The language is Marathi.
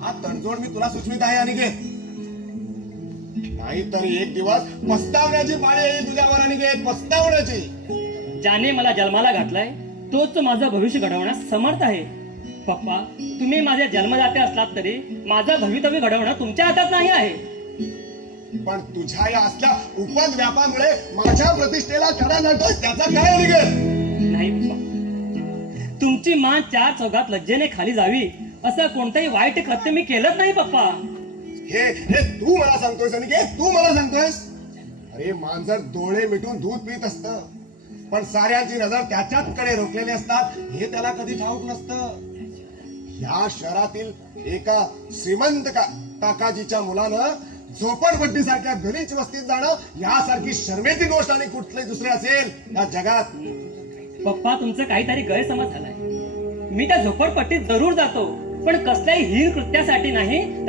हा तडजोड मी तुला सुचवित आहे अनिकेत. नाहीतर एक दिवस पस्तावण्याची पाळी येईल तुझ्यावर अनिकेत, पस्तावण्याची. ज्याने मला जन्माला घातलाय तोच माझं भविष्य घडवण्यास समर्थ आहे. पप्पा, तुम्ही माझे जन्मदाते असलात तरी माझं भवितव्य घडवणं तुमच्या हातात नाही आहे. पण तुझ्या या असल्या उपद व्यापामुळे माझ्या प्रतिष्ठेला चढा जातोय, त्याचा काय अनिकेत? नाही पप्पा, तुमची मान चार चौघात लज्जेने खाली जावी असं कोणतंही वाईट कृत्य मी केलंच नाही पप्पा. हे तू मला सांगतोयस अनिकेत, तू मला सांगतोयस? अरे मांजर डोळे मिटून दूध पित असतं, पण साऱ्यांची नजर त्याच्याचकडे रोखलेली असतात हे त्याला कधी ठाऊक नसतं. या शहरातील एका श्रीमंत काकाजीच्या मुलानं झोपडपट्टीसारख्या गलीच वस्तीत जाणं यासारखी शर्मेची गोष्ट आणि कुठली दुसरी असेल या जगात? पप्पा, तुमचं काहीतरी गैरसमज झालाय. मी त्या झोपडपट्टीत जरूर जातो, पण कसल्याही हीन कृत्यासाठी नाही, तर